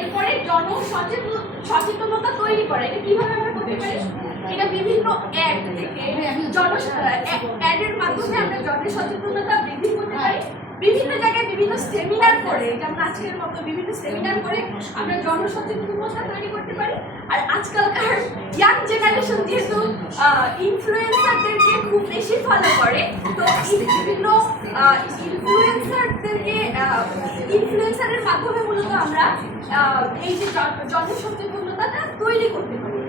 এরপরে জন সচেতনতা তৈরি করা। এটা কীভাবে আমরা করতে পারি? এটা বিভিন্ন অ্যাড জন অ্যাডের মাধ্যমে আমরা জনের সচেতনতা বৃদ্ধি করতে পারি। বিভিন্ন জায়গায় বিভিন্ন সেমিনার করে, যেমন আজকের মতো বিভিন্ন সেমিনার করে আমরা জনসচেতনতা তৈরি করতে পারি। আর আজকালকার ইয়াং জেনারেশন যেহেতু ইনফ্লুয়েন্সারদেরকে খুব বেশি ফলো করে, তো বিভিন্ন ইনফ্লুয়েন্সারদেরকে ইনফ্লুয়েন্সারের মাধ্যমে মূলত আমরা এই যে জন- জনসচেতনতাটা তৈরি করতে পারি।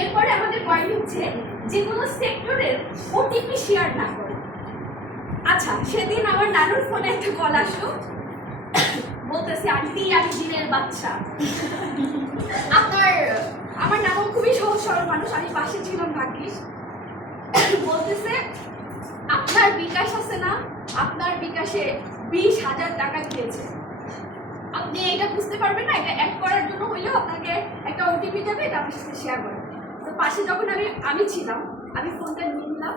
এরপরে আমাদের পয়েন্ট হচ্ছে যে কোনো সেক্টরের ওটিপি শেয়ার না করা। আচ্ছা সেদিন আমার নানুর ফোনে একটা কল আসলো। বলতেছে, আন্টি, আমি দিনের বাচ্চা। আপনার, আমার নানু খুবই সহজ সরল মানুষ, আমি পাশে ছিলাম ভাগ্যিস। বলতেছে, আপনার বিকাশ আছে না? আপনার বিকাশে বিশ হাজার টাকা দিয়েছে। আপনি এটা বুঝতে পারবেন না, এটা অ্যাড করার জন্য হইলেও আপনাকে একটা ওটিপি যাবে এটা আপনার সাথে শেয়ার করেন তো পাশে যখন আমি আমি ছিলাম, আমি ফোনটা নিলাম,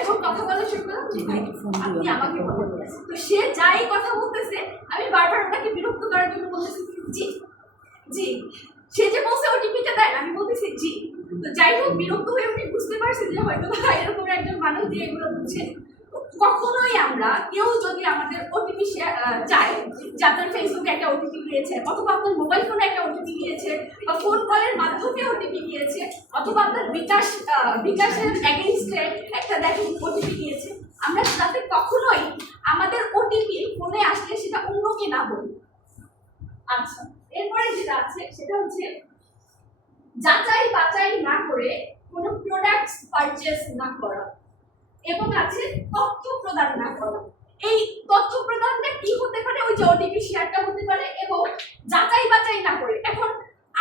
এবং কথা বলা শুরু করলাম আপনি আমাকে বলেন। তো সে যাই কথা বলতেছে, আমি বারবার ওটাকে বিরক্ত করার জন্য বলতেছি, জি জি। সে যে বলছে ওটিপিটা দেন, আমি বলতেছি, জি। তো যাই হোক, বিরক্ত হয়ে উনি বুঝতে পারছি যে হয়তো এরকম একজন মানুষ যে এগুলো বুঝছে কখনোই আমরা কেউ যদি আমাদের ওটিপি চায় যে আপনার ফেসবুকে একটা ওটিপি গিয়েছে, অথবা আপনার মোবাইল ফোনে একটা ওটিপি গিয়েছে, বা ফোন কলের মাধ্যমে ওটিপি গিয়েছে, অথবা আপনার বিকাশ বিকাশের অ্যাগেনস্টে একটা দেখেন ওটিপি গিয়েছে, আমরা যাতে কখনোই আমাদের ওটিপি ফোনে আসলে সেটা অন্যকে না বলি। আচ্ছা এরপরে যেটা আছে, সেটা হচ্ছে যাচাই বাছাই না করে কোনো প্রোডাক্ট পারচেস না করা। এবং আছে তথ্য প্রদান না করা। এই তথ্য প্রদানটা কি হতে পারে? ওই যে ওটিপি শেয়ারটা হতে পারে এবং যাচাই বাচাই না করে। এখন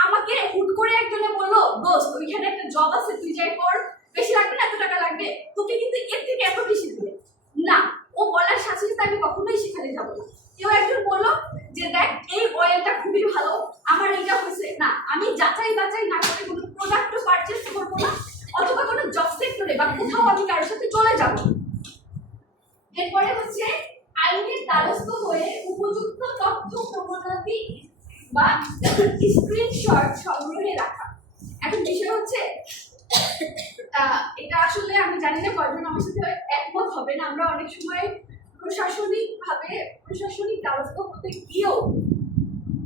আমাকে হুট করে একজনে বলল, দোস্ত, ওইখানে একটা জব আছে, তুই যাই কর। বেশি লাগবে না, এত টাকা লাগবে। তোকে কিন্তু এর থেকে এত বেশি দেবে। না, ও বলার সাথে সাথে আমি কখনোই সেখানে যাব না। কেউ একজন বলল যে, দেখ, এই অয়েলটা খুবই ভালো, আমার এইটা হয়েছে। না, আমি যাচাই বাচাই না করে কোনো প্রোডাক্টও পারচেস করব না। সেক্টরে বা কোথাও আমি কারোর সাথে চলে যাব। এরপরে হচ্ছে আইনের দ্বারস্থ হয়ে উপযুক্ত তথ্য প্রমাণাদি বা স্ক্রিনশট সংগ্রহে রাখা। এখন বিষয় হচ্ছে এটা আসলে আমি জানি না কয়জন আমার সাথে একমত হবে না। আমরা অনেক সময় প্রশাসনিক ভাবে প্রশাসনিক দ্বারস্থ হতে গিয়েও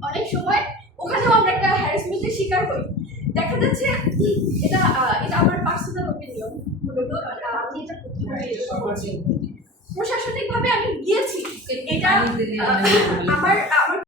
অনেক সময় ওখানেও আমরা একটা হ্যারাসমেন্টের শিকার হই। দেখা যাচ্ছে এটা এটা আমার পার্সোনাল ওপিনিয়ন মূলত আমি এটা প্রশাসনিকভাবে আমি গিয়েছি এটা আমার আমার